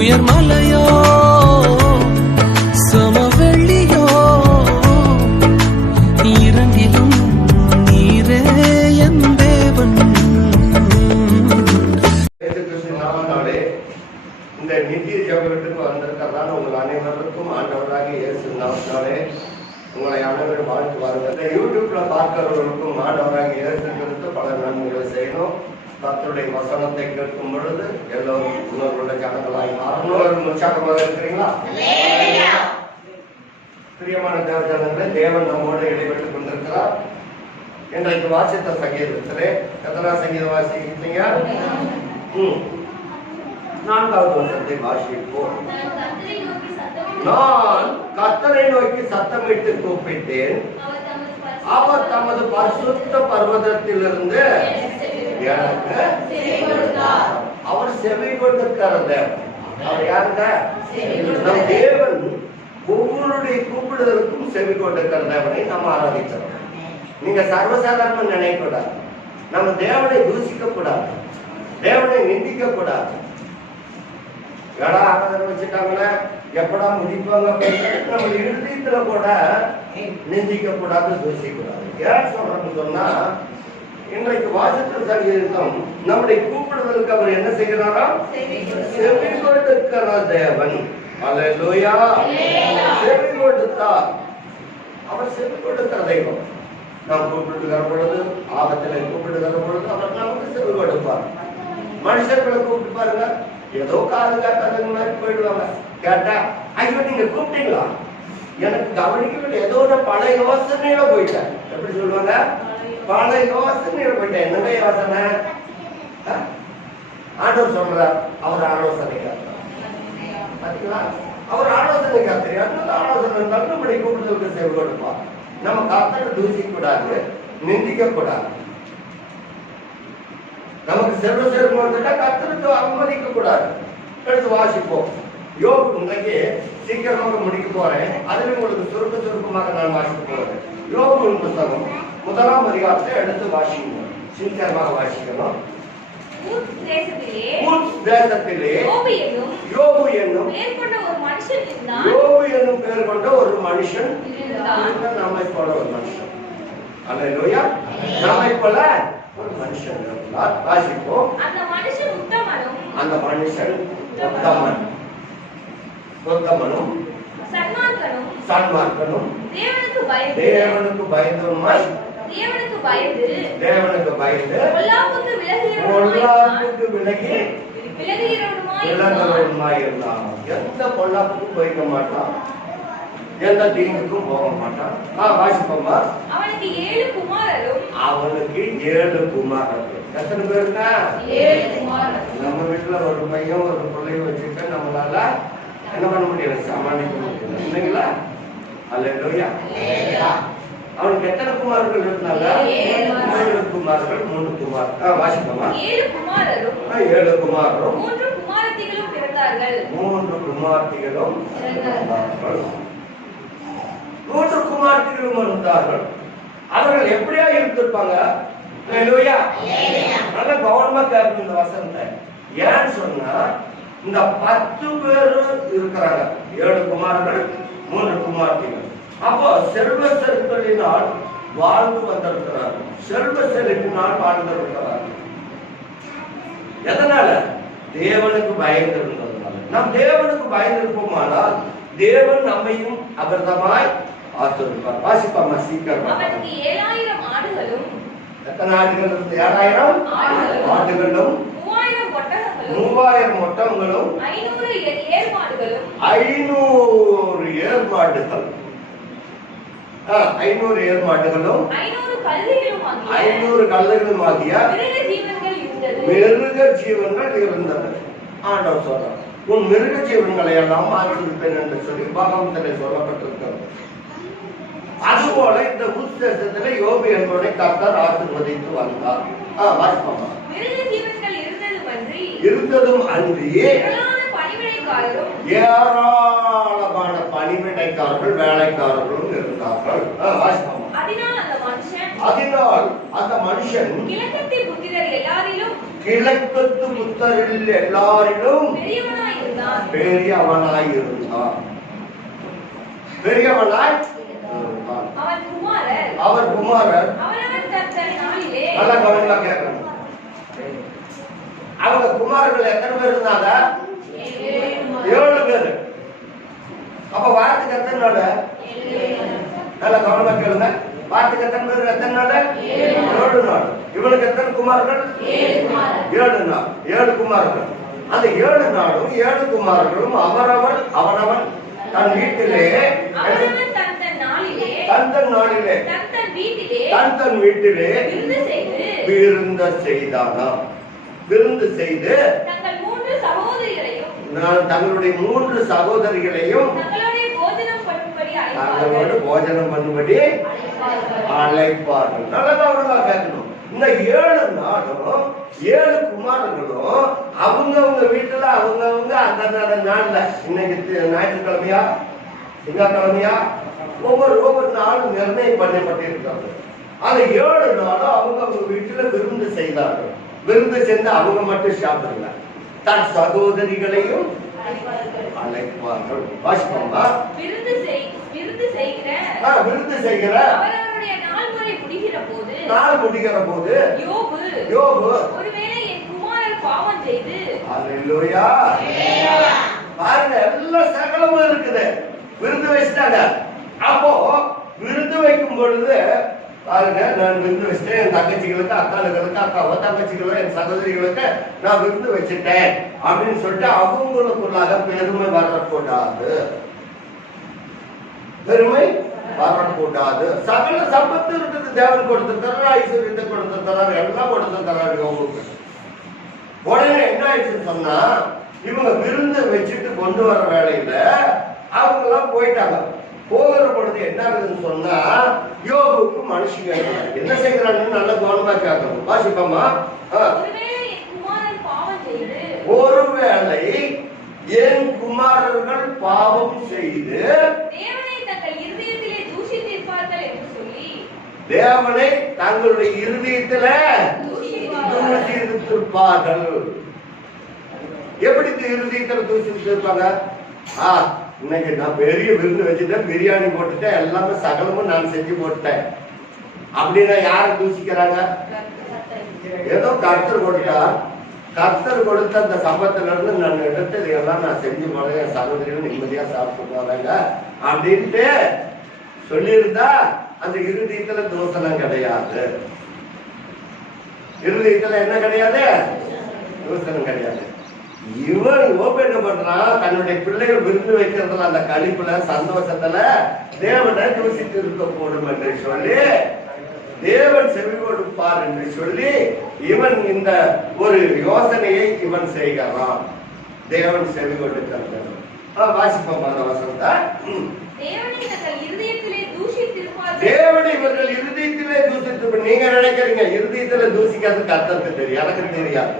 உயர்மலையோ சமவெளியோ இரண்டிலும் நீரே என் தேவன். இந்த நித்திய ஜெபத்துக்கு வந்திருக்கிறதான உங்கள் அனைவருக்கும் ஆண்டவராக இயேசு நாமத்தினாலே உங்களை அனைவரும் வாழ்த்துவார்கள். இந்த யூடியூப்ல பார்க்கிறவர்களுக்கும் ஆண்டவராக இயேசு கிறிஸ்து பல நன்மைகளை செய்யணும். கர்த்தருடைய வசனத்தை கேட்கும் பொழுது எல்லோரும் உணர்வுள்ள ஜனங்களாய் மாறணும். உற்சாகமாக இருக்கிறீங்களா? பிரியமான தேவஜனங்களே, தேவன் நம்மோடு இடைபெற்றுக் கொண்டிருக்கிறார். இன்றைக்கு வாசித்த சங்கீதத்திலே எத்தனை சங்கீதம் வாசிக்கிறீங்க? 4வது வசனத்தை வாசிப்போம். நான் கர்த்தரை நோக்கி சத்தமிட்டு கூப்பிட்டேன், அவர் தமது பரிசுத்த பர்வதத்திலிருந்து எனக்கு அவர் செவி கொடுக்கிற தேவன். அவர் யாருங்க? நம் தேவன் ஒவ்வொருடைய கூப்பிடுதலுக்கும் செவி கொடுக்கிற தேவனை நம்ம ஆராதிக்கிறோம். நீங்க சர்வசாதாரணம் நினைக்க கூடாது. நம்ம தேவனை தூசிக்க கூடாது, தேவனை நிந்திக்க கூடாது. எடா ஆராதனை வச்சுட்டாங்களே எப்படா முடிப்பாங்க நம்ம இருதயத்துல கூட நிந்திக்க கூடாது, தூசிக்க கூடாது. ஏன் சொல்றேன்னு சொன்னா, இன்றைக்கு வாசித்த சங்கீதம் நம்முடைய கூப்பிடுதலுக்கு அவர் என்ன செய்கிறாரா? செவி கொடுக்கிற தேவன். அல்லேலூயா. செவி கொடுத்தார். அவர் செவி கொடுக்கிற தெய்வம். நாம் கூப்பிடுகிற பொழுது, ஆபத்தில் கூப்பிடுகிற பொழுது அவர் நமக்கு செவி கொடுப்பார். மனுஷர்களை கூப்பிட்டு பாருங்க, ஏதோ காது காட்டாத மாதிரி போயிடுவாங்க. கேட்டா, ஐயோ நீங்க கூப்பிட்டீங்களா, எனக்கு கவனிக்க ஏதோ ஒரு பல யோசனையில போயிட்டேன். எப்படி சொல்லுவாங்க? பல யோசனையில போயிட்டேன். என்னங்க யோசனை? ஆண்டவர் சொல்றார், அவர் ஆலோசனை கேட்கிறார். அவர் ஆலோசனை கேட்கிறார். ஆலோசனை நம்முடைய கூப்பிடுதலுக்கு செவி கொடுப்பார். நம்ம கர்த்தரை தூசிக்க கூடாது, நிந்திக்க கூடாது. நமக்கு செல்வ செல்வம் வந்துட்டா கர்த்தருக்கு அவமதிக்க கூடாது. எடுத்து வாசிப்போம். யோபு இன்றைக்கு சீக்கிரமாக முடிக்க போறேன். அதில் உங்களுக்கு சுருக்கமாக நான் வாசிக்க போறேன். யோபு புத்தகம் 1ஆம் அதிகாரத்தை எடுத்து வாசிக்கணும். சீக்கிரமாக வாசிக்கணும். தேசத்திலே யோபு என்னும் பேர் கொண்ட ஒரு மனுஷன், நம்மை போல ஒரு மனுஷன். அல்லேலூயா. நம்மை போல ஒரு மனுஷன் இருந்தார். வாசிப்போம். அந்த மனுஷன் உத்தமனும் சன்மார்க்கனும் தேவனுக்கு பயந்து பொல்லாப்புக்கு விலகி விலகுமாய் இருந்தான். எந்த பொல்லாப்புக்கும் போய்க்க மாட்டான், எந்த தீங்குக்கும் போக மாட்டான். வாசிப்போமா. அவனுக்கு 7 குமாரர்கள். எத்தனை பேருங்க? 7 குமாரர்கள். நம்ம வீட்டுல ஒரு பையன் ஒரு பிள்ளைய வச்சுட்டு நம்மளால என்ன பண்ண முடியல, சமாளிக்க முடியல இல்லைங்களா? அல்லேலூயா. அவனுக்கு எத்தனை குமாரர்கள் இருந்தாங்க? 7 குமாரர்கள், 3 குமார். வாசிப்போமா. 7 குமாரரும் 3 குமாரத்திகளும் இருந்தார்கள். 3 குமாரத்திகளும் இருந்தார்கள். அவர்கள் எப்படியா இருந்திருப்பாங்க? நல்ல கவனமா கேட்கணும் இந்த வசனத்தை. ஏன்னு சொன்னா, இந்த 10 பேரும் இருக்கிறாங்க. 7 குமாரர்கள், 3 குமாரத்திகள். அப்போ செல்வ செழிப்பினால் வாழ்ந்து வந்திருக்கிறார்கள். செல்வ செழிப்பினால் வாழ்ந்திருக்கிறார்கள். எதனால? தேவனுக்கு பயந்து இருந்ததுனால. நாம் தேவனுக்கு பயந்து இருப்போமானால் தேவன் நம்மையும் அபர்தமாய் ஆசிர்வதிப்பார். வாசிப்பாமா சீக்கிரம். அவனுக்கு 7000 ஆடுகளும். எத்தனை ஆடுகள்? 7000 ஆடுகளும் 3000 ஒட்டகங்களும் 500 ஏர்மாடுகளும் 500 ஏர்மாடுகள் 500 கழுதைகளும் ஆகிய மிருக ஜீவன்கள் இருந்தது. ஆண்டவர் சொல்றார், உன் மிருக ஜீவன்களை எல்லாம் ஆசிர்வதிப்பேன் என்று சொல்லி பாகவதத்திலே சொல்லப்பட்டிருக்கிறது. அதுபோல இந்த உத்தேசத்திலே யோபு என்பவனை கர்த்தர் ஆசீர்வதித்து வந்தார். இருந்ததும் அன்றி ஏராளமான பணிவிடைக்காரர்கள், வேலைக்காரர்களும் இருந்தார்கள். அதனால் அந்த மனுஷன் கிழக்கத்து புத்திரரில் எல்லாரிலும் பெரியவனாய் இருந்தான். அவர் குமாரர் நல்லா கவனமா கேட்கணும். அவங்க குமாரர்கள் எத்தனை பேர் இருந்தாங்க? 7 பேர். அப்ப வாரத்துக்கு எத்தனை நாள்? நல்லா கவனமா கேளுங்க. வாரத்துக்கு எத்தனை பேர்? எத்தனை நாள்? 7 நாள். இவனுக்கு எத்தனை குமாரர்கள்? 7 நாள். 7 குமாரர்கள். அந்த 7 நாளும் 7 குமாரர்களும் அவனவன் தன் வீட்டிலே தன் வீட்டிலே விருந்து செய்தானாம். விருந்து செய்து தங்களுடைய 3 சகோதரிகளையும் தங்களோடு போஜனம் பண்ணும்படி அழைப்பார்கள். நல்லதா கேட்கணும். இந்த 7 நாளும் 7 குமாரர்களும் அவங்கவுங்க வீட்டுல அவங்கவுங்க அந்த நாள்ல, இன்னைக்கு ஞாயிற்றுக்கிழமையா திங்கட்கிழமையா, ஒவ்வொரு நாளும் நிர்ணயம் பண்ணப்பட்டிருக்காங்க. அந்த 7 நாளும் அவங்கவுங்க வீட்டுல விருந்து செய்தார்கள். விருந்து சென்று அவங்க மட்டும் சாப்பிடல, தன் சகோதரிகளையும் அழைப்பார்கள். வாசிப்போமா? விருந்து செய்கிற நாள் முடிகிற போது யோபு அல்லேலூயா பாருங்க, எல்லா சகலமும் இருக்குது. விருந்து வச்சுட்டாங்க. அப்போ விருந்து வைக்கும் பொழுது பாருங்க, நான் விருந்து வச்சுட்டேன். என் தங்கச்சிகளுக்கு, அக்காளுகளுக்கு, அக்காவோ தங்கச்சிகளுக்கு, என் சகோதரிகளுக்கு நான் விருந்து வச்சுட்டேன் அப்படின்னு சொல்லிட்டு அவங்களுக்குள்ளாக பெருமை வரக்கூடாது. பெருமை வரக்கூடாது. சகல சம்பத்து இருக்குது. தேவன் கொடுத்திருக்கிறார், ஐஸ்வர்யத்தை கொடுத்திருக்கிறார், எல்லாம் கொடுத்திருக்கிறார் யோபுக்கு. உடனே என்ன ஆயிடுச்சுன்னு சொன்னா, இவங்க விருந்து வச்சுட்டு கொண்டு வர வேலையில அவங்க எல்லாம் போயிட்டாங்க. போகிற பொழுது என்ன ஆகுதுன்னு சொன்னா, யோபுக்கு மனுஷங்க என்ன செய்யறாங்கன்னு நல்ல கவனமா கேட்கணும். வாசிப்போமா? ஒருவேளை என் குமாரர்கள் பாவம் செய்து தேவனை தங்களுடைய இருதயத்துல தூசித்திருப்பார்கள். எப்படி இருதயத்துல தூசித்திருப்பாங்க? இன்னைக்கு நான் பெரிய விருந்து வச்சுட்டேன், பிரியாணி போட்டுட்டேன், எல்லாமே சகலமும் நான் செஞ்சு போட்டேன் அப்படின்னா யாரை தூசிக்கிறாங்க? ஏதோ கர்த்தர் கொடுத்தா, கர்த்தர் கொடுத்த அந்த சம்பத்துல இருந்து நான் எடுத்து இதெல்லாம் நான் செஞ்சு போறேன், என் சகோதரிகள் நிம்மதியா சாப்பிட்டு போறாங்க அப்படின்ட்டு சொல்லியிருந்தா அந்த இருதயத்துல தோசனம் கிடையாது. இருதயத்துல என்ன கிடையாது? தோசனம் கிடையாது. இவன் யோபு என்ன பண்றான்? தன்னுடைய பிள்ளைகள் விருந்து வைக்கிறதுல அந்த கழிப்புல சந்தோஷத்துல தேவனை தூசித்து இருக்க போடும் என்று சொல்லி, தேவன் செவி கொடுப்பார் என்று சொல்லி இவன் இந்த ஒரு யோசனையை இவன் செய்கிறான். தேவன் செவி கொடுக்கிறார். வாசிப்போம் அந்த வசனத்தை. தேவனை இவர்கள் இருதயத்திலே தூசித்து, நீங்க நினைக்கிறீங்க இருதயத்திலே தூசிக்காது கர்த்தருக்கு தெரியும், எனக்கு தெரியாது.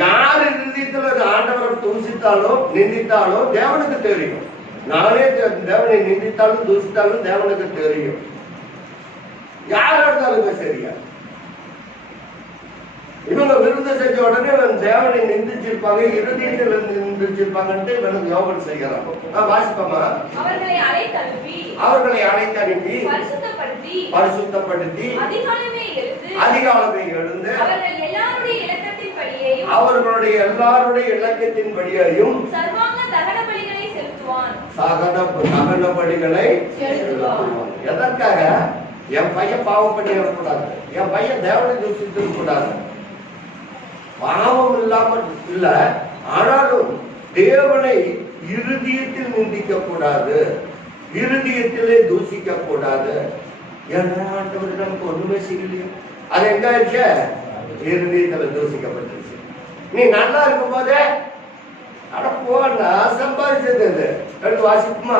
யார் இருதயத்துல ஆண்டவரை தூசித்தாலும் நிந்தித்தாலும் தேவனுக்கு தெரியும். நானே தேவனை நிந்தித்தாலும் தூசித்தாலும் தேவனுக்கு தெரியும். யாரா இருந்தாலும் சரியா. இவங்க விருந்து செஞ்ச உடனே தேவனை நிந்திச்சிருப்பாங்க, இருதயத்தில் நிந்திச்சிருப்பாங்கன்ட்டு இவனுக்கு யோகம் செய்யறாங்க. வாசிப்போமா? அவர்களை அழைத்து அனுப்பி பரிசுத்தப்படுத்தி அதிகாலமே எழுந்து அவர்களுடைய எல்லாருடைய இலக்கத்தின்படியையும் சகன பலிகளை செலுத்துவான். எதற்காக? என் பையன் பாவம் பண்ணி வரக்கூடாது, என் பையன் தேவனை தூசித்து கூடாது. பாவம் இல்லாமல் இல்ல, ஆனாலும் தேவனை இருதயத்தில் நிந்திக்க கூடாது, இருதயத்திலே தூசிக்க கூடாது. ஏன்னா ஆண்டவர் நமக்கு ஒண்ணுமே செய்யலையே. அது எங்க ஆயிடுச்சு? இருதயத்துல தூசிக்கப்பட்டுருச்சு. நீ நல்லா இருக்கும் போதே அட போனா சம்பாதிச்சது. எடுத்து வாசிக்குமா?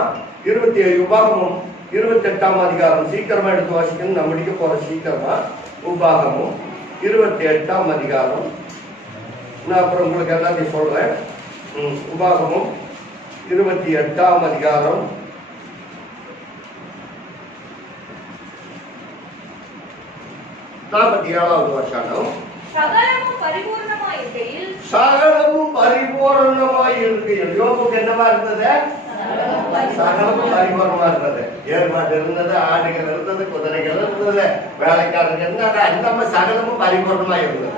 27 உபாகமும் 28ஆம் அதிகாரம். சீக்கிரமா எடுத்து வாசிக்கணும், நம்ம முடிக்க போற சீக்கிரமா. உபாகமும் 28ஆம் அதிகாரம். நான் அப்புறம் உங்களுக்கு எல்லாத்தையும் சொல்றேன். உபாகமும் 28ஆம் அதிகாரம் 47வது வசனம். சகலமும் பரிபூரணமாயிருக்கையில் இருக்கையில். யோபுக்கு என்னவா இருந்தது? சகலமும் பரிபூர்ணமா இருந்தது. ஏற்பாடு இருந்தது, ஆடுகள் இருந்தது, குதிரைகள் இருந்தது, வேலைக்காரர்கள் இருந்தாங்க. எல்லாமே சகலமும் பரிபூர்ணமா இருந்தது.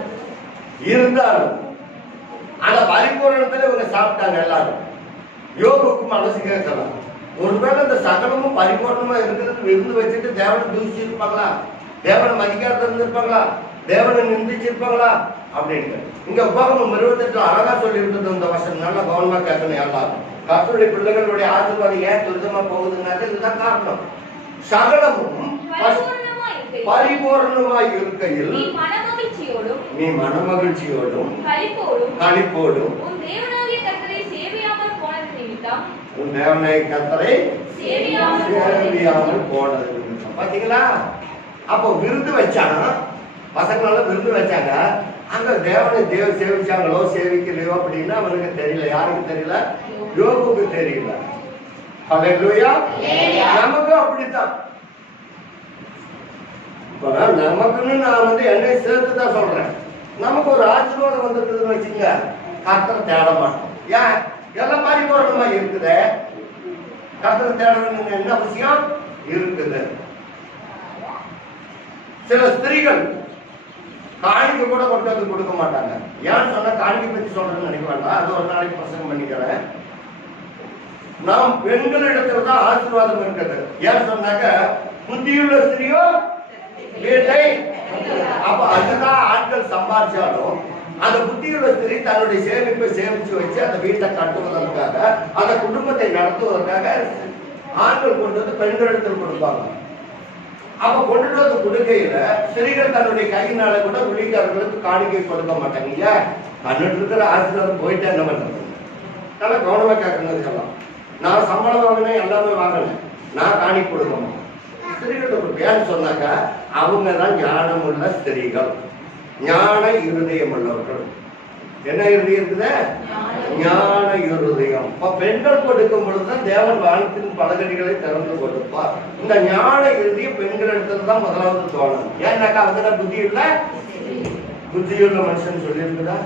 இருந்தாலும் அந்த பரிபூர்ணத்துல இவங்க சாப்பிட்டாங்க எல்லாரும். யோபுக்கு மனசு கேட்கலாம், ஒருவேளை இந்த சகலமும் பரிபூர்ணமா இருக்கிறது விருந்து வச்சுட்டு தேவனை தூசிச்சு இருப்பாங்களா, தேவனை மதிக்காத இருந்திருப்பாங்களா, தேவனை நிந்திச்சிருப்பாங்களா அப்படின்ட்டு. இங்க உபகமம் 28 அழகா சொல்லி இருந்தது இந்த வருஷம். நல்லா கவனமா கேட்கணும் எல்லாரும். கர்த்தருடைய பிள்ளைகளுடைய ஆசீர்வாதம் ஏன் துரிதமா போகுதுன்னாக்க இதுதான் காரணம். சகலமும் பரிபூர்ணமாய் இருக்கையில் நீ மனமகிழ்ச்சியோடும் களிப்போடும் உன் தேவனாகிய கர்த்தரை சேவியாமல் போனது நிமித்தம். பாத்தீங்களா? அப்போ விருந்து வச்சாங்க, பசங்களெல்லாம் விருந்து வச்சாங்க. அங்க தேவனை சேவிச்சாங்களோ சேவிக்கலையோ அப்படின்னு அவனுக்கு தெரியல. யாருக்கு தெரியல? யோபுக்கு தெரியல. ஹல்லேலூயா. நமக்கு அப்படித்தான். நமக்குன்னு நான் என்னை சேர்த்துதான் சொல்றேன். நமக்கு ஒரு ஆசீர்வாதம் வந்துருக்குதுன்னு வச்சுங்க, கர்த்தரை தேட மாட்டோம். ஏன்? எல்லாம் பரிபூர்ணமா இருக்குது. கர்த்தரை தேட வேண்டிய என்ன அவசியம் இருக்குது? சில ஸ்திரீகள் காணிக்கை கூட கொண்டு வந்து கொடுக்க மாட்டாங்க. ஏன்னு சொன்னா காணிக்கை பத்தி சொல்றேன்னு நினைக்க வேண்டாம், அது ஒரு நாளைக்கு பிரசங்கம் பண்ணிக்கிறேன். நாம் பெண்களிடத்துல தான் ஆசீர்வாதம் இருக்குது. ஏன் சொன்னாக்க புத்தியுள்ள ஸ்திரியோ வீட்டை. அப்ப அதுதான் ஆட்கள் சம்பாதிச்சாலும் அந்த புத்தியுள்ள ஸ்திரீ தன்னுடைய சேமிப்பை சேமிச்சு வச்சு அந்த வீட்டை கட்டுவதற்காக, அந்த குடும்பத்தை நடத்துவதற்காக ஆண்கள் கொண்டு வந்து பெண்களிடத்தில் கொடுப்பாங்க. அப்ப கொண்டு வந்து கொடுக்கையில ஸ்திரீகள் தன்னுடைய கையினால கூட வெளிக்காரர்களுக்கு காணிக்கை கொடுக்க மாட்டாங்க. கண்ணுட்டு இருக்கிற ஆசீர்வாதம் போயிட்டு என்ன பண்றது? நல்லா கவனமா கேட்கணும். நான் சம்பளம் வாங்கினேன், எல்லாமே வாங்கினேன், நான் காணி கொடுக்கணும். ஸ்திரீகள் பேர் சொன்னாக்க அவங்க தான் ஞானம் உள்ள ஸ்திரீகள், ஞான இருதயம் உள்ளவர்கள். என்ன இருதயம் இருக்குது? ஞான இருதயம். பெண்கள் கொடுக்கும் பொழுதுதான் தேவன் வானத்தின் பலகடிகளை திறந்து கொடுப்பார். இந்த ஞான இருதயம் பெண்கள் இடத்துல தான் முதலாவது தோணும். ஏன்னாக்கா அவங்க புத்தியுள்ள மனுஷன் சொல்லி இருக்குதா?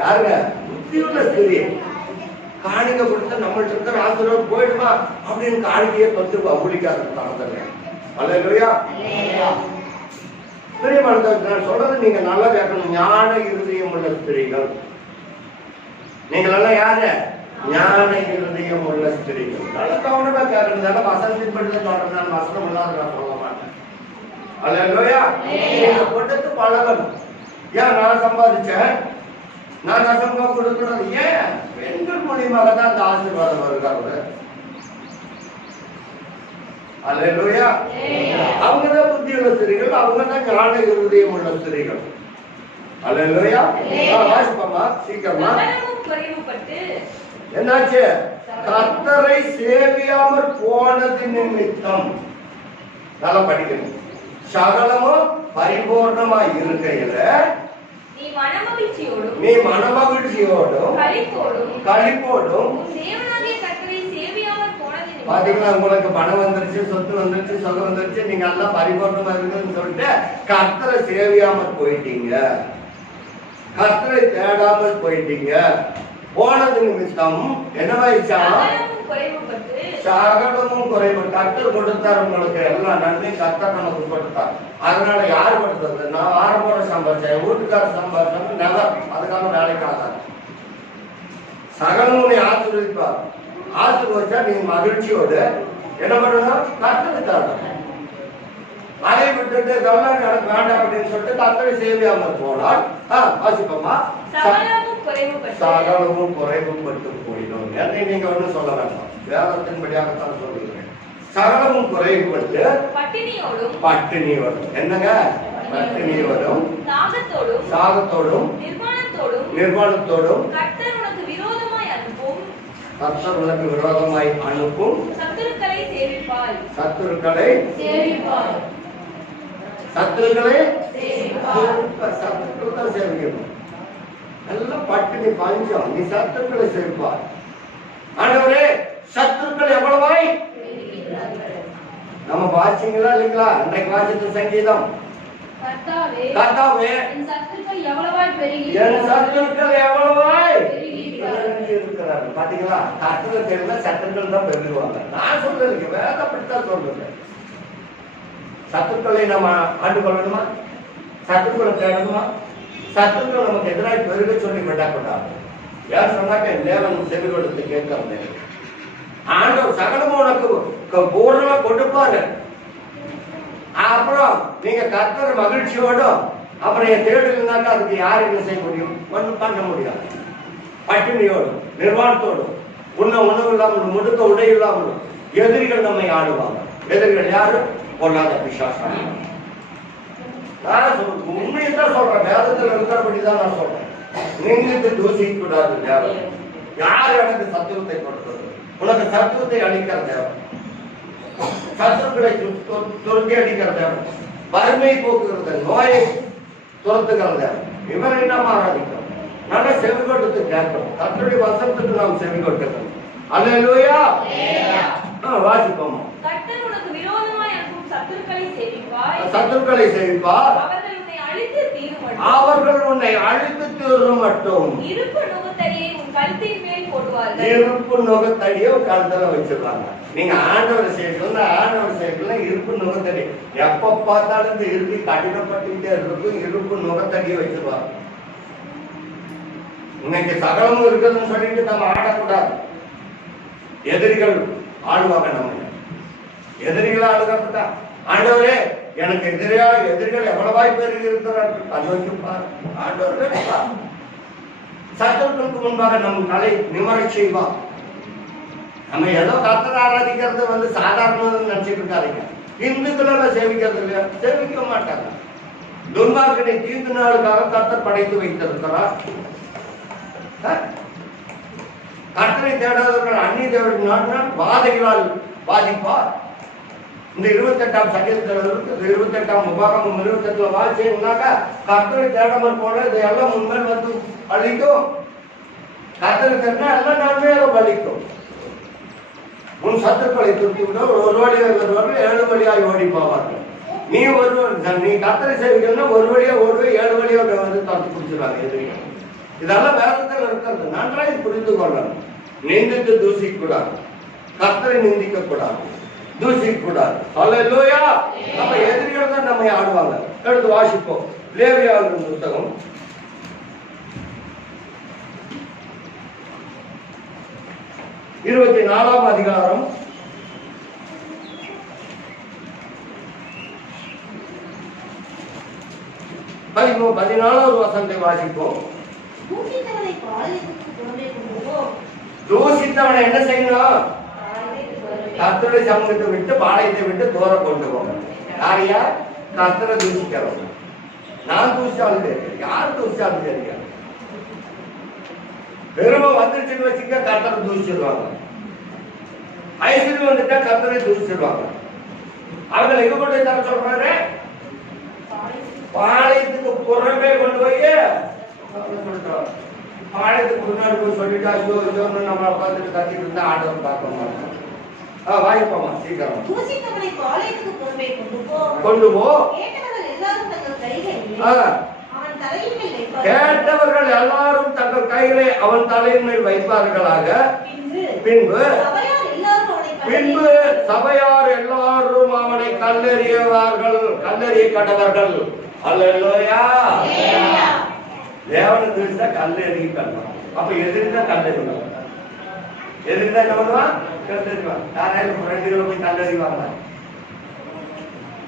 யாருங்க? புத்தியுள்ள ஸ்திரீ. காணிக்கை கொடுத்தா நம்மள்ட்ட இருக்கிற ஆசீர்வாதம் போயிடுமா அப்படின்னு காணிக்கையை தொட்டு ஊழிக்காரங்க நடத்துறேன். அல்லேலூயா. நான் சொல்றது நீங்க நல்லா கேட்கணும். ஞான இருதயம் உள்ள ஸ்திரீகள். நீங்கள் எல்லாம் யாரு? ஞான இருதயம் உள்ள ஸ்திரீகள். நல்ல கவனமா கேட்கணும். வசனத்தின் படி தான் சொல்றேன், வசனம் இல்லாத நான் சொல்ல மாட்டேன். அல்லேலூயா. கொடுத்து பழகணும். ஏன் நான் சம்பாதிச்சேன், நான் நசம்பா கொடுக்கணும்? ஏன்? பெண்கள் மூலியமாக தான் அந்த ஆசீர்வாதம் வருகிறாங்க. அல்லேலூயா. அவங்கதான் புத்தியுள்ள ஸ்திரீகள், அவங்கதான் ஞான இருதயம் உள்ள ஸ்திரீகள். அல்லேலூயா. வாசிப்போமா சீக்கிரமா. என்னாச்சு? கர்த்தரை சேவியாமல் போனது நிமித்தம். நல்லா படிக்கணும். சகலமும் பரிபூர்ணமா இருக்கையில நீ மனமகிழ்ச்சியோடும் களிப்போடும் பாத்தீங்களா? உங்களுக்கு பணம் வந்துருச்சு, சொத்து வந்துருச்சு, சொகம் வந்துருச்சு, நீங்க எல்லாம் பரிபூர்ணமா இருக்குன்னு சொல்லிட்டு கர்த்தரை சேவியாமல் போயிட்டீங்க, கர்த்தரை தேடாமல் போயிட்டீங்க. போனது நிமித்தம் என்னவாயிடுச்சா? சகலமும் குறைவு. கர்த்தர் கொடுத்தார் உங்களுக்கு எல்லா நன்மையும் கர்த்தர் நமக்கு கொடுத்தார். அதனால யாரு கொடுத்தது? நான் ஆரம்பம் சம்பாதிச்சேன், வீட்டுக்காரர் சம்பாதிச்சாங்க, நகர் அதுக்காக வேலைக்காக. சகலமும் ஆசீர்வதிப்பார். ஆசீர்வதிச்சா நீங்க மகிழ்ச்சியோடு என்ன பண்ணணும்? கர்த்தர் தரணும். அதை விட்டுட்டு இதெல்லாம் எனக்கு வேண்டாம் அப்படின்னு சொல்லிட்டு கர்த்தரை சேவியாமல் போனால் வாசிப்போமா? சகலமும் குறைவுபட்டு போயிடும். என்னை நீங்க ஒன்றும் சொல்ல வேண்டாம், வேதத்தின்படியாகத்தான் சொல்லுகிறேன். சகலமும் குறைவுபட்டு பட்டினியோடும். என்னங்க? பட்டினியோடும் சாகத்தோடும் நிர்வாணத்தோடும் கர்த்தர் உனக்கு விரோதமாய் அனுப்பும் சத்துருக்களை சேவிக்கணும். எல்லாம் பட்டினி பஞ்சம், நீ சத்துருக்களை சேர்ப்பார். ஆண்டவரே, சத்துருக்கள் எவ்வளவாய் நம்ம வாசிங்களா இல்லைங்களா? அன்றைக்கு வாசித்த சங்கீதம். கர்த்தாவே, என் சத்துருக்கள் எவ்வளவாய் பாத்தீங்களா? கர்த்தரை தேடினா சத்துருக்கள் தான் பெருகுவாங்க. நான் சொல்றதுக்கு வேதம் அப்படித்தான் சொல்றது. சத்துருக்களை நம்ம ஆண்டு கொள்ளணுமா? சத்துருக்களை தேடணுமா? சத்துருக்கள் நமக்கு எதிராக பெருக சொல்லி விடக்கூடாது. யார் சொன்னாக்க தேவன் செவி கொடுத்து கேட்கறது. ஆண்டவர் சகலமும் உனக்கு பூர்ணமா கொடுப்பாரு. அப்புறம் நீங்க கர்த்தர் மகிழ்ச்சியோடும் அப்புறம் என் தேடலுனாக்கா அதுக்கு யார் என்ன செய்ய முடியும்? ஒன்றும் பண்ண முடியாது. பட்டினியோடும் நிர்வாணத்தோடும் உண்ண உணவு இல்லாமலும் முடுக்க உடை இல்லாமலும் எதிரிகள் நம்மை ஆடுவாங்க. எதிரிகள் யாரு? பொல்லாத பிசாசம். உண்மையை தான் சொல்றேன், வேதத்தில் இருக்கிறபடிதான் நான் சொல்றேன். நீங்க தூசிக்க கூடாது. தேவன் யார் எனக்கு சத்துவத்தை கொடுத்தது? உனக்கு சத்துவத்தை அளிக்கிற தேவன், சத்துருக்களை துரத்தி அடிக்கிற தேவன், வறுமை போக்குகிறது, நோயை துரத்துகிற தேவன். இவரை நாம் ஆராதிக்கிறோம். நல்ல செவி கொடுத்து கேட்கிறோம். கர்த்தருடைய வசனத்துக்கு நாம் செவி கொடுக்கிறோம். அல்லேலூயா. வாசிப்போம். கர்த்தர் உனக்கு விரோதமாய் அனுப்பும் சத்துருக்களை சேவிப்பாய். சத்துருக்களை சேவிப்பார். அவர்கள் உன்னை அழித்து தீரும் மட்டும் இருப்பு நுகத்தடியை உன் கழுத்தின் மேல் போடுவார்கள். இருப்பு நுகத்தடியை உன் கழுத்துல வச்சிருவாங்க. நீங்க ஆண்டவரை சேர்க்கல, ஆண்டவரை சேர்க்கல, இருப்பு நுகத்தடி எப்ப பார்த்தாலும் இந்த இறுதி கடினப்பட்டுக்கிட்டே இருக்கும். இருப்பு நுகத்தடியை வச்சிருவாங்க. இன்னைக்கு சகலமும் இருக்குதுன்னு சொல்லிட்டு நம்ம ஆடக்கூடாது. எதிரிகள் ஆடுவாங்க. நம்ம எதிரிகள் ஆளுகப்பட்டா ஆண்டவரே எனக்கு எதிரிகள் எவ்வளவாய் பேருக்கு இருக்கிறார்கள் அது வைப்பார். ஆண்டவர் சத்துருக்களுக்கு முன்பாக நம் தலை நிமரச் செய்வார். நம்ம ஏதோ கர்த்தரை ஆராதிக்கிறது சாதாரண நினைச்சிட்டு இருக்காதீங்க. இந்துக்களை சேவிக்கிறது சேவிக்க மாட்டாங்க. துன்மார்க்கனை தீர்ந்து நாளுக்காக கர்த்தர் படைத்து வைத்திருக்கிறார். கர்த்தரை தேடாதவர்கள் அந்நிய தேவனால் வாதைகளால் பாதிப்பார். இந்த 28ஆம் சங்கீதத்தில் 28ஆம் உபாகமம் 28ல வாசிச்சீங்கன்னாக்கா கர்த்தரை தேடாமல் போன இதெல்லாம் முன்மேல் வந்து பழிக்கும். கர்த்தரை தேடினா எல்லாம் நன்மையாக பழிக்கும். உன் சத்துருக்களை துருத்தி விட ஒரு வழியாக வருவார்கள், 7 வழியாக ஓடி போவார்கள். நீ கர்த்தரை சேவிக்கணும்னா ஒரு வழியா ஓடுவே, 7 வழியாக வந்து தடுத்து பிடிச்சிருவாங்க எதிரிகள். இதெல்லாம் வேதத்தில் இருக்கிறது. நன்றாக புரிந்து கொள்ளணும். நிந்தித்து தூசிக்க கூடாது, கர்த்தரை நிந்திக்க கூடாது, தூசிக்க கூடாது. அல்லேலூயா. நம்ம எதிரிகள் தான் நம்மை ஆடுவாங்க. எடுத்து வாசிப்போம். லேவியாவின் புத்தகம் 24ஆம் அதிகாரம் 14வது வசனத்தை வாசிப்போம். தூசித்தவனை என்ன செய்யணும்? கர்த்தருடைய சமூகத்தை விட்டு பாளையத்தை விட்டு தூரம் கொண்டு போங்க. யாரையா? கர்த்தரை தூசிக்கிறோம். நான் தூசிச்சாலும் தெரியும், யார் தூசிச்சாலும் தெரியும். பெருமை வந்துருச்சுன்னு வச்சுக்க கர்த்தரை தூசிடுவாங்க. ஐஸ்வர்யம் வந்துட்டா கர்த்தரை தூசிடுவாங்க. அவங்களை எங்க கொண்டு தர சொல்றாரு? பாளையத்துக்கு புறமே கொண்டு போய் சொல்றோம். பாளையத்துக்கு முன்னாடி போய் சொல்லிட்டு ஐயோ ஐயோன்னு நம்மளை பார்த்துட்டு கத்திட்டு இருந்தா ஆண்டவர் பார்க்க மாட்டோம். வாய்ப்போமா சீக்கிரம். கொண்டு போ. கேட்டவர்கள் எல்லாரும் தங்கள் கைகளை அவன் தலையின் மேல் வைப்பார்களாக. பின்பு சபையார் எல்லாரும் அவனை கல்லெறியவார்கள், கல்லெறிய கடவர்கள். அல்லேலூயா. தேவனை தூசித்தா கல்லெறி கல்வான். அப்ப எதிர்த்தா கல்லெறிவாங்க. எதிர்த்தா என்ன பண்ணுவான்? கல்லெறிவாங்க. யாராவது ஃப்ரெண்டுகளை போய் கல்லெறிவாங்க?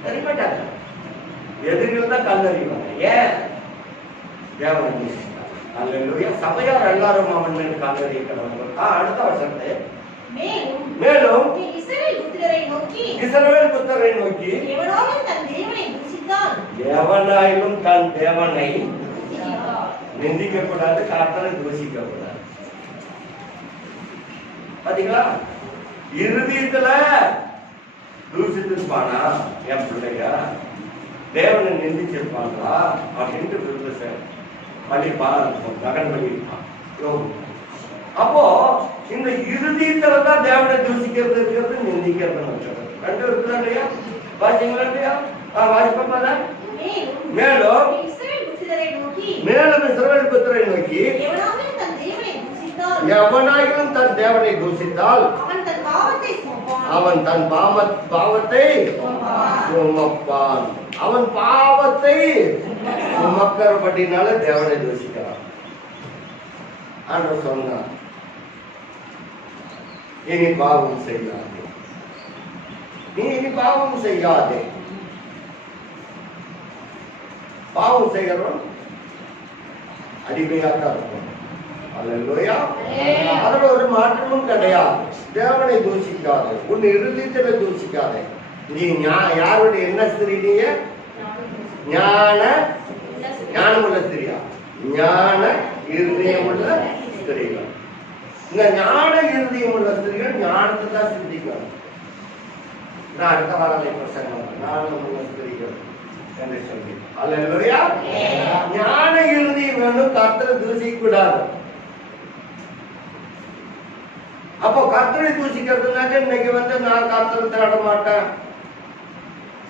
சரிப்பட்டாங்க. எதிரிகள் தான் கல்லெறிவாங்க. ஏன்? தேவனை தூசித்தா. அல்லேலூயா. சபையார் எல்லாரும் அவன் மேல் கல்லெறிய கடவர்கள். அடுத்த வசனத்தை மேலும் இஸ்ரவேல் புத்திரரை நோக்கி எவனாயிலும் தன் தேவனை நிந்திக்க கூடாது, கர்த்தரை தூசிக்க கூடாது. பாத்தீங்களா? இறுதியத்துல தூசித்திருப்பானா என் பிள்ளைங்க தேவனை நிந்திச்சிருப்பாங்களா அப்படின்ட்டு விருது பள்ளிப்பான் மகன் பண்ணியிருப்பான். அப்போ இந்த இறுதியத்துல தான் தேவனை தூசிக்கிறது இருக்கிறது, நிந்திக்கிறது ரெண்டு இருக்குதா இல்லையா? பாத்தீங்களா இல்லையா? வாசிப்பா. மேலும் இஸ்ரவேல் புத்திரரை நோக்கி எவனாயிலும் தன் தேவனை தூசித்தால் அவன் தன் பாவத்தை சுமப்பான். அவன் பாவத்தை சுமக்கிறபடினால தேவனை தூசிக்கிறான். ஆண்டவர் சொன்னார், இனி பாவம் செய்யாதே, நீ இனி பாவம் செய்யாதே. பாவம் செய்கிறவன் அடிமையாத்தான் இருக்கும். அல்லேலூயா. அதுல ஒரு மாற்றமும் கிடையாது. தேவனை தூசிக்காது, உன் இருதயத்துல தூசிக்காதே. நீ யாருடைய என்ன ஸ்திரீ? நீங்க ஞானமுள்ள ஸ்திரியா? ஞான இருதயமுள்ள ஸ்திரீகள். இந்த ஞான இருதயமுள்ள ஸ்திரீகள் ஞானத்தை தான் சிந்திக்கணும். நான் அடுத்த வாரத்தை பிரசங்கம் ஞானமுள்ள ஸ்திரீகள் என்று சொல்லி. அல்லேலூயா. ஞான இருதயம் வேணும், கர்த்தரை தூசிக்க கூடாது. அப்போ கர்த்தரை தூசிக்கிறதுனாக்க இன்னைக்கு நான் கர்த்தரை தேட மாட்டேன்,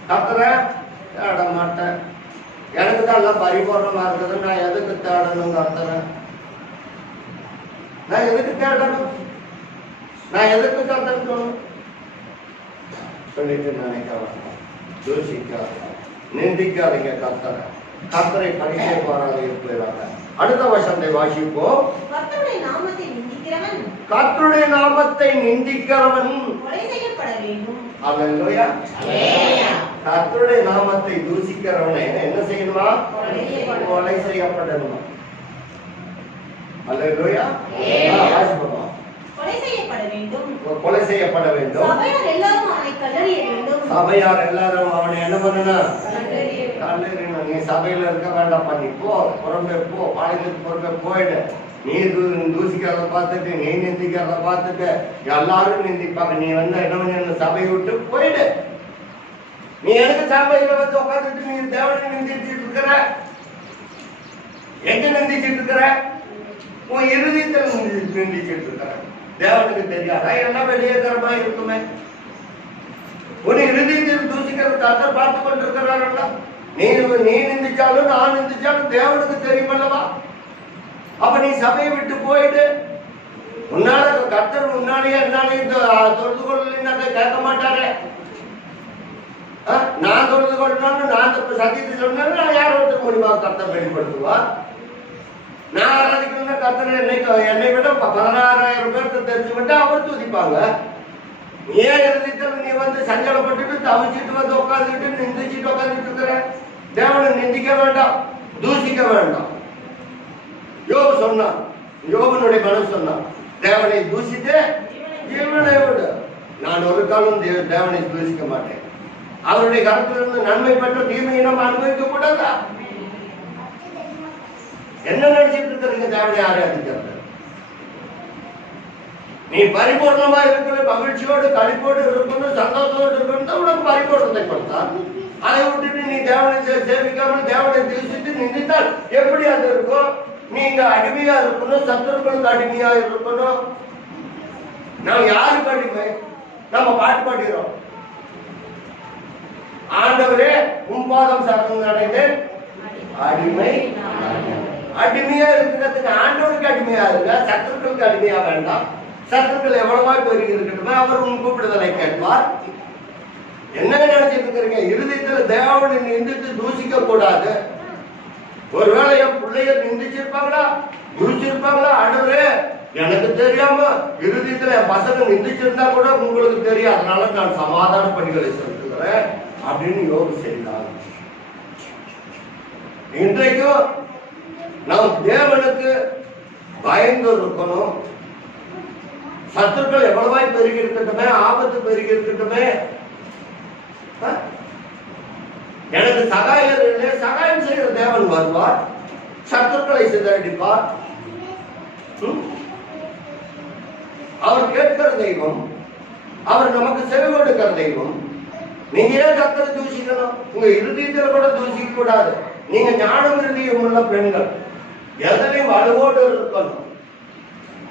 கர்த்தரை தேட மாட்டேன், எனக்கு தான் எல்லாம் பரிபூர்ணமா இருக்குது, நான் எதுக்கு தேடணும் கர்த்தரை? நான் எதுக்கு தேடணும்? நான் எதுக்கு கர்த்தணும் சொல்லிட்டு நினைக்க வேண்டாம். தூசிக்காத, நிந்திக்காதீங்க கர்த்தரை. கர்த்தரை பரிசை பாராத இருக்கிறாங்க. அடுத்த வசனத்தை வாசிப்போம். கர்த்தருடைய நாமத்தை நிந்திக்கிறவன் அல்லேலூயா. கர்த்தருடைய நாமத்தை தூசிக்கிறவனை என்ன செய்யணுமா? கொலை செய்யப்படணுமா? அல்லேலூயா. வாசிப்போம். கொலை செய்யப்பட வேண்டும். சபையார் எல்லாரும் அவனை என்ன பண்ணணும்? கல்லறியணும். நீ சபையில இருக்க வேண்டாம், பண்ணி போ, புறம்பே போ, பாளையத்துக்கு புறம்பே போயிடு. நீ தூசிக்கிறத பார்த்துட்டு, நீ நிந்திக்கிறத பார்த்துட்டு எல்லாரும் நிந்திப்பாங்க. நீ என்ன பண்ணி சபையை விட்டு போயிடு. நீ எனக்கு சபையில உட்காந்துட்டு நீ தேவனை நிந்திச்சுட்டு இருக்கிற? எங்க நிந்திச்சுட்டு இருக்கிற? உன் இறுதியத்தில் நிந்திச்சுட்டு இருக்கிற. தேவனுக்கு தெரியாதா எல்லாம் வெளியேறமா இருக்குமே? உன் இறுதியத்தில் தூசிக்கிற கர்த்தர் பார்த்து கொண்டிருக்கிறாரா? நீ நிந்திச்சாலும் நான் நிந்திச்சாலும் தேவனுக்கு தெரியுமல்லவா? அப்ப நீ சபையை விட்டு போயிடு. உன்னால கர்த்தர் முன்னாலேயே என்னாலையும் தொழுது கொள்ளலைன்னாக்க கேட்க மாட்டாரு. நான் தொழுது கொள்ளணும், நான் சத்தியத்தை சொன்னாலும் நான் யார் ஒருத்தர் மூலியமா கர்த்தர் வெளிப்படுத்துவா? நான் ஆராதிக்கணும்னா கர்த்தர் என்னை விட 16,000 பேர்த்த தெரிஞ்சு விட்டு அவர் துதிப்பாங்க. ஏன் எழுதிட்டு நீ சஞ்சலப்பட்டுட்டு தவிச்சிட்டு உட்காந்துட்டு நிந்திச்சுட்டு உட்காந்துட்டு இருக்கிற? தேவனை நிந்திக்க வேண்டாம், தூசிக்க வேண்டாம். யோபு சொன்னான், யோபனுடைய மனசு சொன்னான், தேவனை தூசிட்டு ஜீவனை விடு. நான் ஒரு காலம் தேவனை தூசிக்க மாட்டேன். அவருடைய கருத்திலிருந்து நன்மை பெற்ற தீமையை நம்ம அனுபவிக்க கூடாதா? என்ன நினைச்சிட்டு இருக்கிறீங்க? தேவனை ஆராதிக்கிறது. நீ பரிபூர்ணமா இருக்கிற, மகிழ்ச்சியோடு களிப்போடு இருக்கணும், சந்தோஷத்தோடு இருக்கணும், உனக்கு பரிபூர்ணத்தை கொடுத்தான். அதை விட்டுட்டு நீ தேவனை சேவிக்காமல் தேவனை தூசித்து நினைத்தால் எப்படி அது இருக்கும்? நீங்க அடிமையா இருக்கணும், சத்துருக்களுக்கு அடிமையா இருக்கணும். நாம் யாருக்கு அடிமை? நம்ம பாட்டு பாடுகிறோம், ஆண்டவரே உம்பாதம் சரணம் அடைந்தேன் அடிமை. அடிமையா இருக்கிறதுக்கு ஆண்டவருக்கு அடிமையா இருக்க, சத்துருக்களுக்கு அடிமையா வேண்டாம். சத்துருக்கள் எவ்வளவா பெருகி இருக்கட்டுமே, அவர் உன் கூப்பிடுதலை கேட்பார். என்ன நினைச்சிட்டு இருக்கிறீங்க? இருதயத்துல தேவனை நிந்தித்து தூசிக்க கூடாது. ஒருவேளை என் பிள்ளைய நிந்திச்சிருப்பாங்களா, தூசிருப்பாங்களா? ஆண்டவரே எனக்கு தெரியாம இருதயத்துல என் பசங்க நிந்திச்சிருந்தா கூட உங்களுக்கு தெரியும், அதனால நான் சமாதான பணிகளை செலுத்துகிறேன் அப்படின்னு யோகு செய்தார். இன்றைக்கும் நாம் தேவனுக்கு பயந்து இருக்கணும். சத்துருக்கள் எவ்வளவாய் பெருகி இருக்கட்டுமே, ஆபத்து பெருகி இருக்கட்டுமே, எனக்கு சகாயர் இல்லை, சகாயம் செய்கிற தேவன் வருவார், சத்துருக்களை சிதறடிப்பார். அவர் கேட்கிற தெய்வம், அவர் நமக்கு செவி கொடுக்கிற தெய்வம். நீங்க ஏன் கர்த்தரை தூசிக்கணும்? உங்க இருதயத்துல கூட தூசிக்க கூடாது. நீங்க ஞானம் இருதயம் உள்ள பெண்கள், எதனையும் வலுவோடு இருக்கணும்.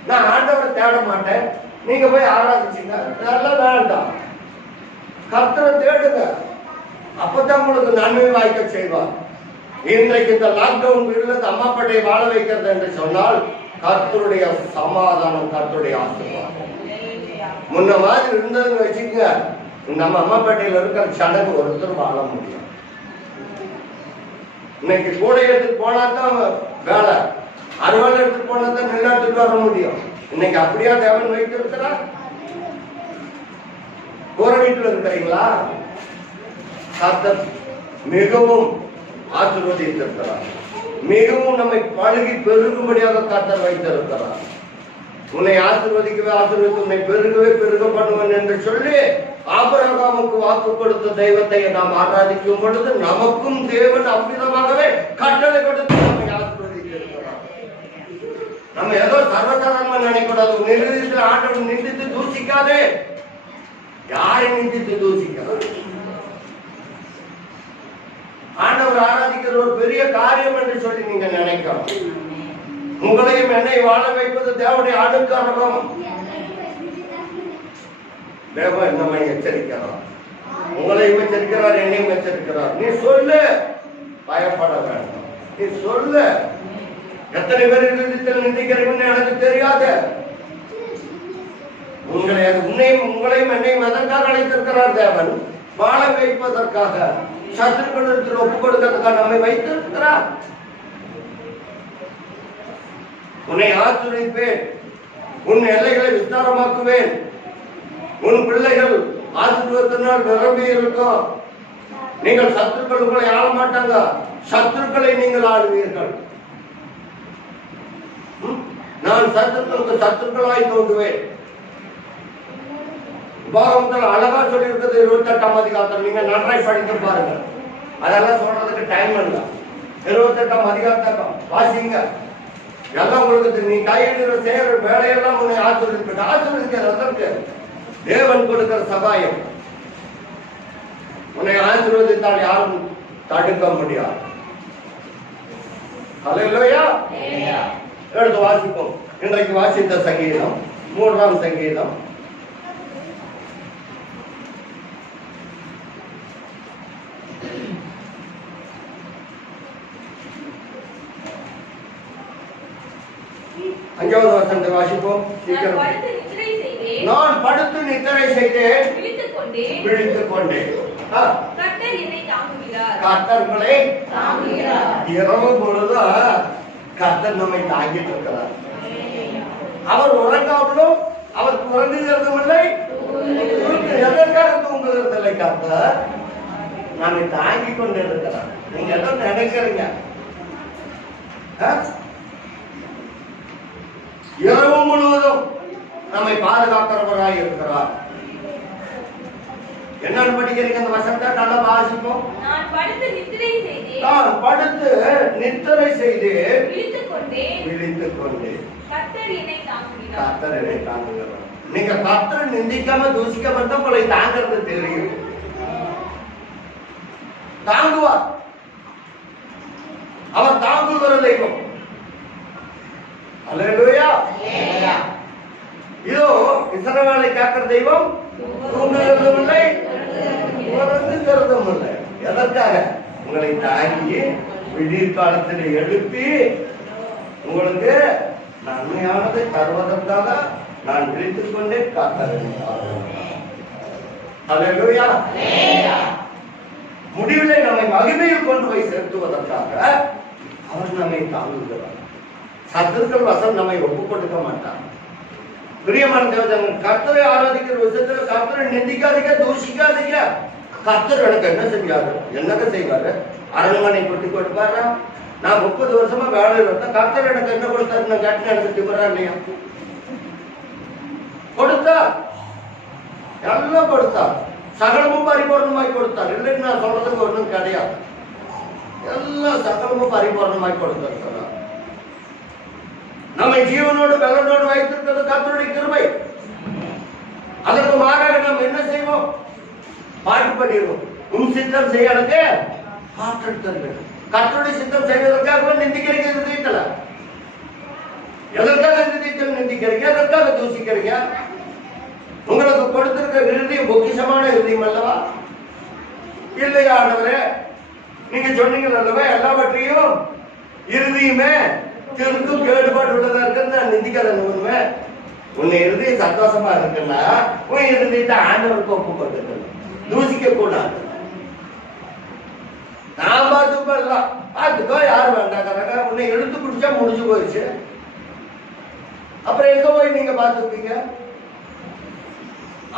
நான் ஆண்டவரை தேட மாட்டேன், நீங்க போய் ஆராதிச்சுங்க, அதெல்லாம் வேண்டாம். கர்த்தரை தேடுங்க, அப்பதான் உங்களுக்கு நன்மை வாய்க்க செய்வார். இன்றைக்கு இந்த லாக்டவுன் வீடுல அம்மாப்பட்டை வாழ வைக்கிறது என்று சொன்னால் கர்த்தருடைய சமாதானம், கர்த்தருடைய ஆசீர்வாதம். முன்ன மாதிரி இருந்ததுன்னு வச்சுக்கோங்க, நம்ம அம்மாப்பேட்டையில இருக்கிற சடங்கு ஒருத்தர் வாழ முடியும். இன்னைக்கு கூட எடுத்துட்டு போனா தான் வேலை, அறுவாள் எடுத்துட்டு போனா தான் நிலத்துக்கு வர முடியும். இன்னைக்கு அப்படியா தேவன் வைத்திருக்கிறார்? போற வீட்டுல இருக்கிறீங்களா? கர்த்தர் மிகவும் ஆசீர்வதித்திருக்கிறார். மிகவும் நம்மை பழகி பெருகும்படியாக கர்த்தர் வைத்திருக்கிறார். உன்னை ஆசீர்வதிக்கவே ஆசீர்வதித்து உன்னை பெருகவே பெருக பண்ணுவேன் என்று சொல்லி ஆபிரகாமுக்கு வாக்கு கொடுத்த தெய்வத்தை நாம் ஆராதிக்கும் பொழுது நமக்கும் தேவன் அவ்விதமாகவே கட்டளை கொடுத்து நம்மை ஆசீர்வதித்திருக்கிறார். நம்ம ஏதோ சர்வசாதாரணமா நினைக்கூடாது. நிறுவனத்தில் ஆண்டவன் நிந்தித்து தூசிக்காதே. யாரை நிந்தித்து தூசிக்காது? ஆண்டவர் ஆராதிக்கிற ஒரு பெரிய காரியம் என்று சொல்லி நீங்க நினைக்கலாம். உங்களையும் என்னை வாழ வைப்பது தேவனுடைய அனுக்கிரகம். தேவன் நம்மை எச்சரிக்கிறார், உங்களையும் எச்சரிக்கிறார், என்னையும் எச்சரிக்கிறார். நீ சொல்லு, பயப்பட வேண்டாம். நீ சொல்லு. எத்தனை பேர் நிந்திக்கிறீங்கன்னு எனக்கு தெரியாது. உங்களையும் என்னையும் எதற்காக அழைத்திருக்கிறார் தேவன்? வாழ வைப்பதற்காக, சத்துருக்களிடத்தில் ஒப்புக் கொடுக்கிறதுக்காக நம்மை வைத்திருக்கிறார். உன்னை ஆசீர்வதிப்பேன், உன் எல்லைகளை விஸ்தாரமாக்குவேன், உன் பிள்ளைகள் ஆசீர்வாதத்தினால் நிரம்பி இருக்கும். நீங்கள் சத்துருக்கள் உங்களை ஆள மாட்டாங்க, சத்துருக்களை நீங்கள் ஆளுவீர்கள். நான் சத்துருக்களுக்கு சத்துருக்களாய் தோன்றுவேன். உபாகமத்தில் அழகா சொல்லி இருக்கிறது 28ஆம் அதிகாரத்தில். நீங்க நன்றாய் படித்து பாருங்க. அதெல்லாம் சொல்றதுக்கு டைம் இல்லை. 28ஆம் அதிகாரத்தை வாசிங்க. எல்லாம் உங்களுக்கு நீ கையில் செய்யற வேலையெல்லாம் உன்னை ஆசீர்வதிப்பேன். ஆசீர்வதிக்கிறதற்கு தேவன் கொடுக்கிற சகாயம். உன்னை ஆசீர்வதித்தால் யாரும் தடுக்க முடியாது. அல்லேலூயா. எடுத்து வாசிப்போம். இன்றைக்கு வாசித்த சங்கீதம் 3ஆம் சங்கீதம். அஞ்சாவது வசனத்தை வாசிப்போம். நான் படுத்து நித்திரை செய்தேன், விழித்துக் கொண்டேன். கர்த்தர்களை இரவு பொழுது கர்த்தர் நம்மை தாங்கிட்டு இருக்கிறார். அவர் உறங்காமலும் அவர் உறங்குகிறதும் இல்லை, எதற்காக தூங்குகிறதில்லை. கர்த்தர் நம்மை தாங்கி கொண்டு இருக்கிறார். நீங்க எல்லாம் நினைக்கிறீங்க, இரவு முழுவதும் நம்மை பாதுகாக்கிறவராய் இருக்கிறார். என்னன்னு படிக்கிறீங்க அந்த வசனத்தை? நல்லா வாசிப்போம். நான் படுத்து நித்திரை செய்து விழித்துக் கொண்டேன். கர்த்தர் என்னை தாங்குகிறார். நீங்க கர்த்தரை நிந்திக்காம தூசிக்காம தான் உங்களை தாங்கிறது தெரியும். தாங்குவார். அவர் தாங்குகிற தெய்வம். அல்லேலூயா. இதோ இஸ்ரவேலை காக்கிற தெய்வம் தூங்குகிறதும் இல்லை, உறங்குகிறதும் இல்லை. எதற்காக? உங்களை தாங்கி விடியற் காலத்தில் எழுப்பி உங்களுக்கு நன்மையானதை தருவதற்காக நான் விழித்துக் கொண்டே காத்திருக்கிறேன். அல்லேலூயா. முடிவிலே நம்மை மகிமையில் கொண்டு போய் செலுத்துவதற்காக அவர் நம்மை தாங்குகிறார். சத்துருக்கள் வசம் நம்மை ஒப்புக் கொடுக்க மாட்டார். பிரியமான தேவஜனங்கள், கர்த்தரை ஆராதிக்கிற விஷயத்துல கர்த்தரை நிந்திக்காதீங்க, தூஷிக்காதீங்க. கர்த்தர் எனக்கு என்ன செஞ்சாரு, என்னங்க செய்வாரு? அரண்மனை கொட்டி கொடுப்பாரா? நான் 30 வருஷமா வேலையில் இருந்தேன். கர்த்தர் எனக்கு என்ன கொடுத்தாரு? நான் கேட்டு எனக்கு திமிரா இல்லையா? கொடுத்தார், எல்லாம் கொடுத்தார். சகலமும் பரிபூர்ணமாய் கொடுத்தார். இல்லைன்னு நான் சொல்றதுக்கு ஒன்றும் கிடையாது. எல்லாம் சகலமும் பரிபூர்ணமாய் கொடுத்தார். நம்மை ஜீவனோடு பலனோடு வைத்திருக்கிறது கர்த்தருடைய கிருபை. அதற்கு மாறாக நாம் என்ன செய்வோம்? பாட்டு பண்ணிடுவோம். உன் சித்தம் செய்யறதுக்கு கர்த்தருடைய சித்தம் செய்வதற்காக நிந்திக்கிறீங்க. நிந்திக்கல. எதற்காக நிந்திக்கிறீங்க? எதற்காக தூசிக்கிறீங்க? உங்களுக்கு கொடுத்திருக்கிற இறுதியம் பொக்கிஷமான இறுதியம் அல்லவா? இல்லையா ஆண்டவரே? நீங்க சொன்னீங்க அல்லவா எல்லாவற்றையும் இறுதியுமே திருக்கும் கேடுபாடு உள்ளதா இருக்குன்னு நான் நிந்திக்காதங்க உண்மை. உன்னை இறுதி சந்தோஷமா இருக்குன்னா உன் இறுதியத்தை ஆண்டவருக்கு ஒப்பு கொடுக்கணும், தூசிக்க கூடாது. நான் பார்த்துப்பெல்லாம் பார்த்துக்கோ, யாரும் வேண்டாங்கிறாங்க. உன்னை எடுத்து குடிச்சா முடிஞ்சு போயிடுச்சு. அப்புறம் எங்க போய் நீங்க பார்த்துப்பீங்க?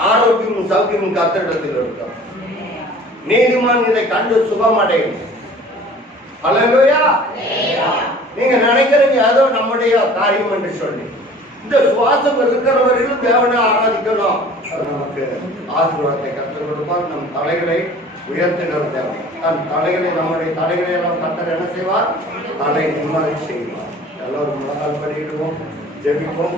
ஆரோக்கியமும் சௌக்கியமும் கர்த்தரிடத்தில் இருக்கும். நீதிமான் இதை கண்டு சுகம் அடையும். அல்லேலூயா. நீங்க நினைக்கிறீங்க ஏதோ நம்முடைய காரியம் என்று சொல்லி, இந்த சுவாசம் இருக்கிறவரையும் தேவனை ஆராதிக்கணும். நமக்கு ஆசீர்வாதத்தை கர்த்தர் கொடுப்பார். நம் தலைகளை உயர்த்துகிற தேவை. நம் தலைகளை, நம்முடைய தலைகளை எல்லாம் கர்த்தர் என்ன செய்வார்? தலை நிம்மதி செய்வார். எல்லோரும் முழங்கால் படியிடுவோம், ஜெபிப்போம்.